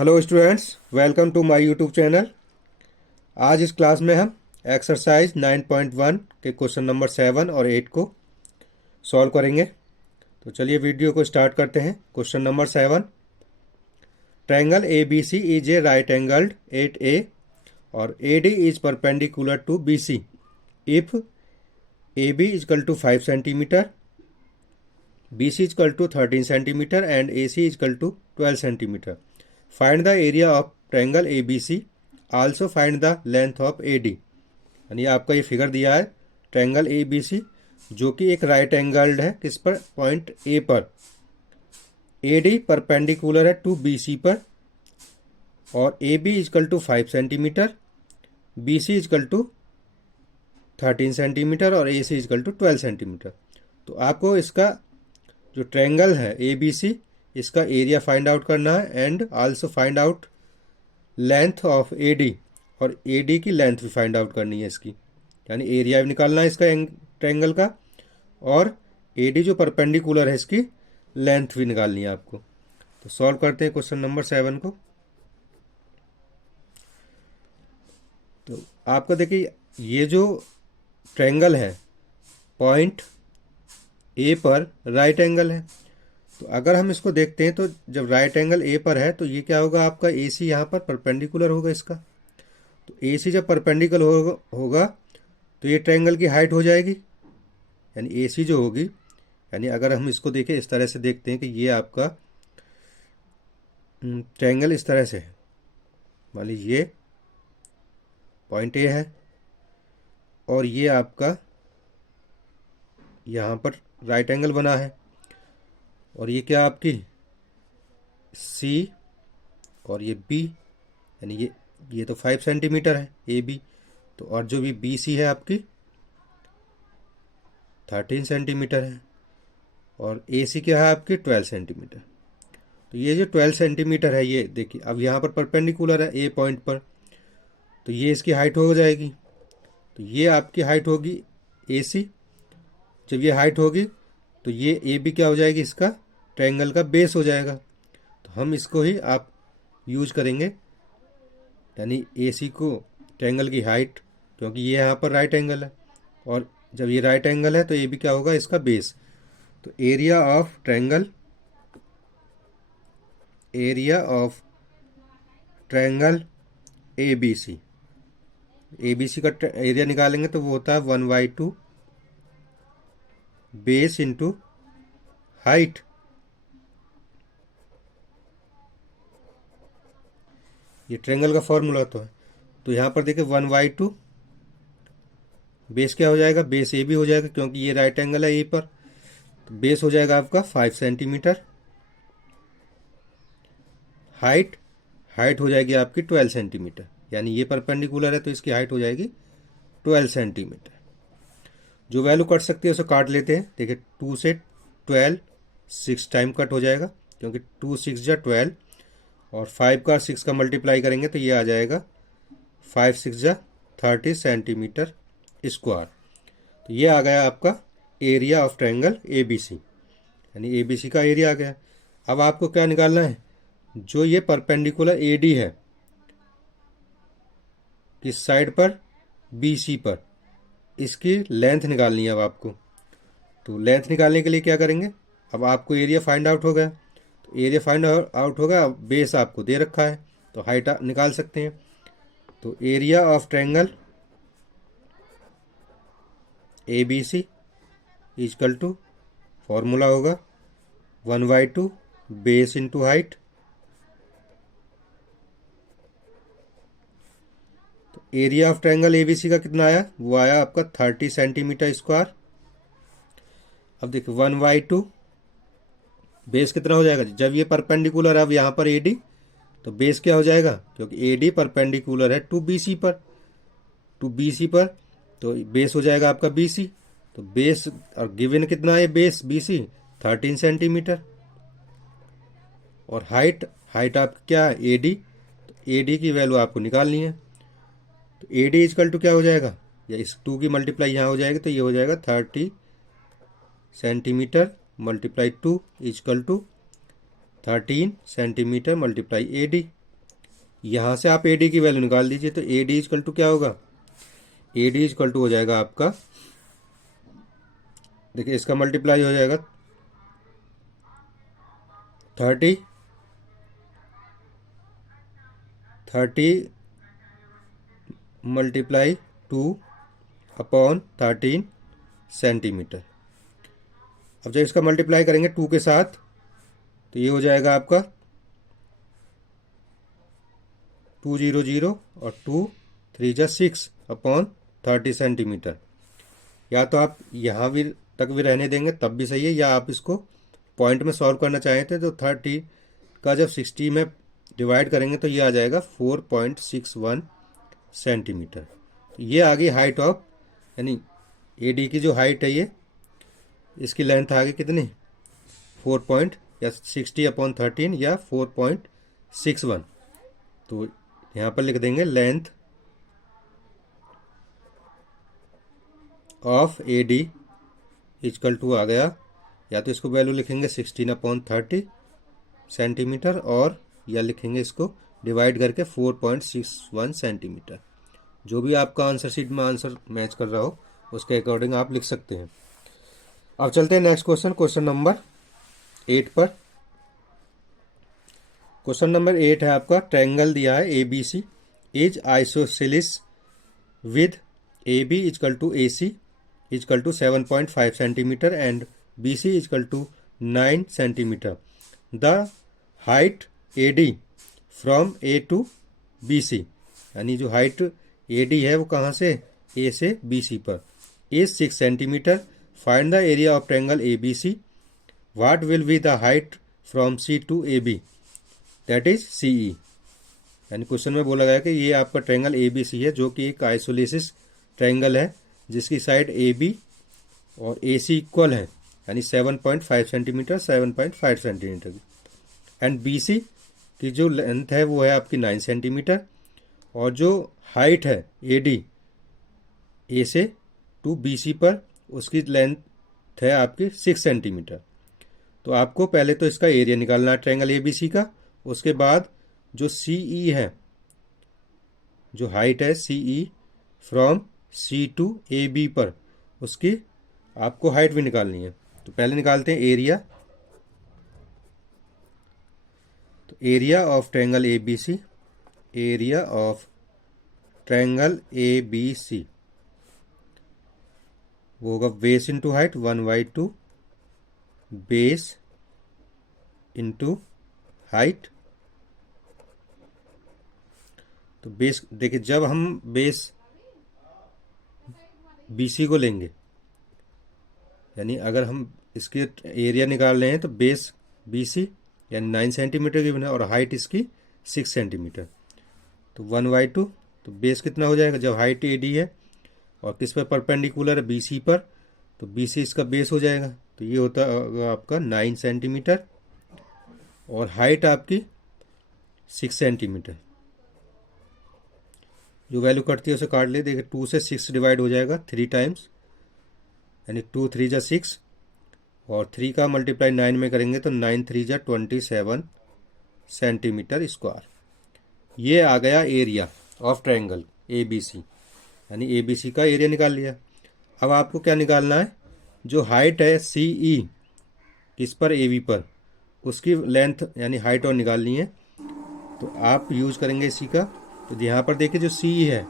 Hello students, welcome to my YouTube channel. आज इस class में हम एक्सरसाइज 9.1 के क्वेश्चन नंबर 7 और 8 को सॉल्व करेंगे। तो चलिए वीडियो को स्टार्ट करते हैं। Question number 7, triangle A B C is a right angled at A और A D is perpendicular to B C if A B equal to 5 centimetre, B C equal to 13 centimetre and A C equal to 12 centimetre. Find the area of triangle A B C, also find the length of A D. यानी आपका ये figure दिया है triangle A B सी जो कि एक right angled है, किस पर, पॉइंट ए पर। ए डी परपेंडिकुलर है टू बी सी पर और A B equal to 5 centimetre, B C equal to 13 centimetre और A C equal to 12 centimetre. तो आपको इसका जो ट्रायंगल है ए बी सी, इसका एरिया फाइंड आउट करना है and also find out length of A D, और ए डी की लेंथ भी फाइंड आउट करनी है इसकी, यानी एरिया भी निकालना है इसका ट्रायंगल का, और ए डी जो परपेंडिकुलर है इसकी लेंथ भी निकालनी है आपको। तो सॉल्व करते हैं क्वेश्चन नंबर 7 को। तो आपका देखिए ये जो ट्रायंगल है पॉइंट ए पर राइट एंगल है। तो अगर हम इसको देखते हैं तो जब राइट एंगल ए पर है तो ये क्या होगा, आपका ए सी यहाँ पर परपेंडिकुलर होगा इसका। तो ए सी जब परपेंडिकुलर होगा तो ये ट्रायंगल की हाइट हो जाएगी, यानी ए सी जो होगी, यानी अगर हम इसको देखें इस तरह से देखते हैं कि ये आपका ट्रायंगल इस तरह से है। मान लीजिए ये पॉइंट ए है और ये आपका यहाँ पर राइट एंगल बना है, और ये क्या आपकी सी और ये बी, यानी ये तो 5 सेंटीमीटर है ए बी, तो और जो भी बी सी है आपकी 13 सेंटीमीटर है और ए सी क्या है आपकी 12 सेंटीमीटर। तो ये जो 12 सेंटीमीटर है ये देखिए अब यहाँ पर परपेंडिकुलर है ए पॉइंट पर, तो ये इसकी हाइट हो जाएगी। तो ये आपकी हाइट होगी ए सी। जब ये हाइट होगी तो ये ए बी क्या हो जाएगी, इसका ट्रायंगल का बेस हो जाएगा। तो हम इसको ही आप यूज करेंगे, यानी ए सी को ट्रायंगल की हाइट, क्योंकि ये यहाँ पर राइट एंगल है और जब ये राइट एंगल है तो ए बी क्या होगा, इसका बेस। तो area of triangle A B C, A B C का एरिया निकालेंगे तो वो होता है 1/2 बेस इंटू हाइट। ये ट्रायंगल का फॉर्मूला तो है। तो यहाँ पर देखिए 1/2 बेस क्या हो जाएगा, बेस ए बी हो जाएगा, क्योंकि ये राइट एंगल है ए पर। तो बेस हो जाएगा आपका 5 सेंटीमीटर। हाइट हो जाएगी आपकी 12 सेंटीमीटर, यानी ये परपेंडिकुलर है तो इसकी हाइट हो जाएगी 12 सेंटीमीटर। जो वैल्यू कट सकती है उसे काट लेते हैं। देखिए 2 से 12 6 टाइम कट हो जाएगा, क्योंकि 2 6 जा 12 और 5 का 6 का मल्टीप्लाई करेंगे तो ये आ जाएगा 5 6 जा 30 सेंटीमीटर स्क्वायर। तो ये आ गया आपका area of triangle A B C, यानी ए बी सी का एरिया आ गया। अब आपको क्या निकालना है, जो ये परपेंडिकुलर ए डी है किस साइड पर, बी सी पर, इसकी लेंथ निकालनी है अब आपको। तो लेंथ निकालने के लिए क्या करेंगे, अब आपको एरिया फाइंड आउट हो गया। तो एरिया फाइंड आउट होगा, बेस आपको दे रखा है तो हाइट निकाल सकते हैं। तो area of triangle A B C equal to, formula होगा 1/2 बेस इंटू हाइट। तो area of triangle A B C का कितना आया, वो आया आपका 30 सेंटीमीटर स्क्वायर। अब देखिए 1/2 बेस कितना हो जाएगा, जब ये परपेंडिकुलर है अब यहाँ पर ए डी, तो बेस क्या हो जाएगा, क्योंकि ए डी परपेंडिकुलर है टू बी सी पर, तो बेस हो जाएगा आपका बी सी। तो बेस और गिवन कितना है बेस बी सी 13 सेंटीमीटर, और हाइट आप क्या है ए डी, तो ए डी की वैल्यू आपको निकालनी है। तो ए डी इजकल टू क्या हो जाएगा, या इस 2 की मल्टीप्लाई यहाँ हो जाएगी तो ये हो जाएगा 30 centimetre multiply 2 equal to 13 centimetre multiply A D. यहाँ से आप ए डी की वैल्यू निकाल दीजिए। तो ए डी इजकल टू क्या होगा, ए डी इजकल टू हो जाएगा आपका, देखिए इसका मल्टीप्लाई हो जाएगा 30 मल्टीप्लाई 2 अपॉन 13 सेंटीमीटर। अब जब इसका मल्टीप्लाई करेंगे 2 के साथ तो ये हो जाएगा आपका 200 और 2 3 जा 6 अपॉन 30 सेंटीमीटर। या तो आप यहाँ भी तक भी रहने देंगे तब भी सही है, या आप इसको पॉइंट में सॉल्व करना चाहते हैं तो 30 का जब 60 में डिवाइड करेंगे तो ये आ जाएगा 4.61 सेंटीमीटर। तो ये आ गई हाइट ऑफ, यानी ए डी की जो हाइट है ये, इसकी लेंथ आ गई कितनी 4 या 60 अपॉन 13 या 4.61। तो यहाँ पर लिख देंगे length of A D equal to आ गया, या तो इसको वैल्यू लिखेंगे 16 अपॉन 30 सेंटीमीटर, और या लिखेंगे इसको डिवाइड करके 4.61 सेंटीमीटर। जो भी आपका आंसर शीट में आंसर मैच कर रहा हो उसके अकॉर्डिंग आप लिख सकते हैं। अब चलते हैं नेक्स्ट क्वेश्चन, क्वेश्चन नंबर 8 पर। क्वेश्चन नंबर 8 है आपका, ट्रायंगल दिया है A B C is isosceles with A B equal to A C equal to 7.5 centimetre and B C equal to 9 centimetre. The height A D from A to B C, यानी जो height A D है वो कहाँ से, ए से B C पर, is 6 centimetre. Find the area of triangle A B C. What will be the height from C to A B, that is C E. यानी question में बोला गया कि ये आपका ट्रायंगल ए बी सी है जो कि एक आइसोलेसिस ट्रायंगल है जिसकी साइड ए बी और ए सी इक्वल है, यानी 7.5 सेंटीमीटर 7.5 सेंटीमीटर की, एंड बी सी की जो लेंथ है वो है आपकी 9 सेंटीमीटर, और जो हाइट है ए डी ए से टू बी सी पर उसकी लेंथ है आपकी 6 सेंटीमीटर। तो आपको पहले तो इसका एरिया निकालना है ट्रायंगल ए बी सी का, उसके बाद जो सी ई है, जो हाइट है C E from C to A B पर, उसकी आपको हाइट भी निकालनी है। तो पहले निकालते हैं एरिया। तो area of triangle A B C, area of triangle A B C वो होगा base into height 1/2 base into height. तो बेस देखिए, जब हम बेस BC को लेंगे, यानी अगर हम इसके एरिया निकाल रहे हैं तो बेस BC यानी 9 सेंटीमीटर की बना और हाइट इसकी 6 सेंटीमीटर। तो 1/2, तो बेस कितना हो जाएगा, जब हाइट AD है और किस पर परपेंडिकुलर है, BC पर, तो BC इसका बेस हो जाएगा। तो ये होता होगा आपका 9 सेंटीमीटर और हाइट आपकी 6 सेंटीमीटर। जो वैल्यू कटती है उसे काट ले, देखिए 2 से 6 डिवाइड हो जाएगा 3 टाइम्स, यानी 2 3 जा 6 और 3 का मल्टीप्लाई 9 में करेंगे तो 9 3 जा 27 सेंटीमीटर स्क्वायर। ये आ गया area of triangle A B C, यानी ए बी सी का एरिया निकाल लिया। अब आपको क्या निकालना है, जो हाइट है सी ई इस पर ए बी पर, उसकी लेंथ यानी हाइट और निकालनी है। तो आप यूज करेंगे इसी का। तो यहाँ पर देखिए जो सी ई है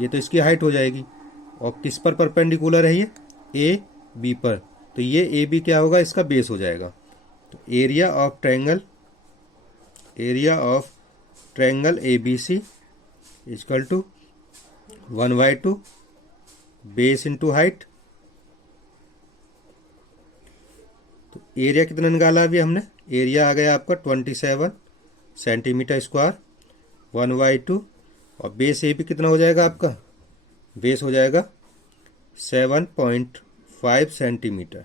ये तो इसकी हाइट हो जाएगी, और किस पर परपेंडिकुलर है ये, ए बी पर, तो ये ए बी क्या होगा, इसका बेस हो जाएगा। तो area of triangle A B C equal to 1/2 base into height. तो एरिया कितना निकाला अभी हमने, एरिया आ गया आपका 27 सेंटीमीटर स्क्वायर 1/2, और बेस ए भी कितना हो जाएगा आपका, बेस हो जाएगा 7.5 सेंटीमीटर,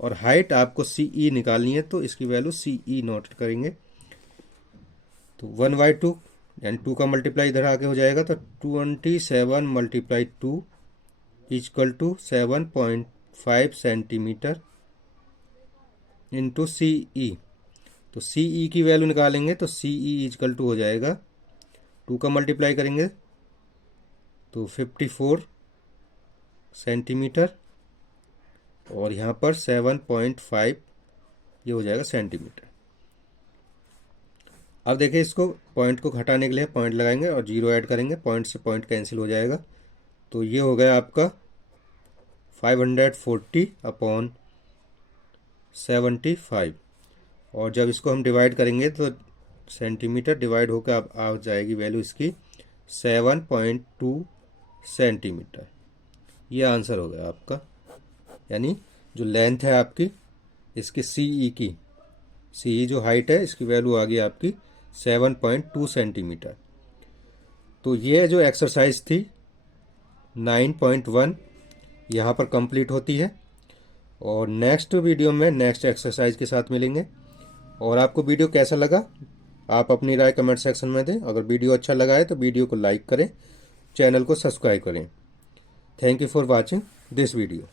और हाइट आपको सी ई निकालनी है तो इसकी वैल्यू सी ई नोट करेंगे। तो 1/2 यानी 2 का मल्टीप्लाई इधर आके हो जाएगा, तो 27 multiply 2 equal to 7.5 centimetre into C E. तो सी ई की वैल्यू निकालेंगे तो सी ई इजकल टू हो जाएगा 2 का मल्टीप्लाई करेंगे तो 54 सेंटीमीटर और यहाँ पर 7.5 ये हो जाएगा सेंटीमीटर। अब देखिए इसको पॉइंट को हटाने के लिए पॉइंट लगाएंगे और 0 ऐड करेंगे, पॉइंट से पॉइंट कैंसिल हो जाएगा। तो ये हो गया आपका 540/75 और जब इसको हम डिवाइड करेंगे तो सेंटीमीटर डिवाइड होकर अब आ जाएगी वैल्यू इसकी 7.2 सेंटीमीटर। ये आंसर हो गया आपका, यानी जो लेंथ है आपकी इसकी सीई जो हाइट है इसकी वैल्यू आ गई आपकी 7.2 सेंटीमीटर। तो ये जो एक्सरसाइज थी 9.1 यहाँ पर कंप्लीट होती है और नेक्स्ट वीडियो में नेक्स्ट एक्सरसाइज के साथ मिलेंगे। और आपको वीडियो कैसा लगा आप अपनी राय कमेंट सेक्शन में दें। अगर वीडियो अच्छा लगा है तो वीडियो को लाइक करें, चैनल को सब्सक्राइब करें। Thank you for watching this video.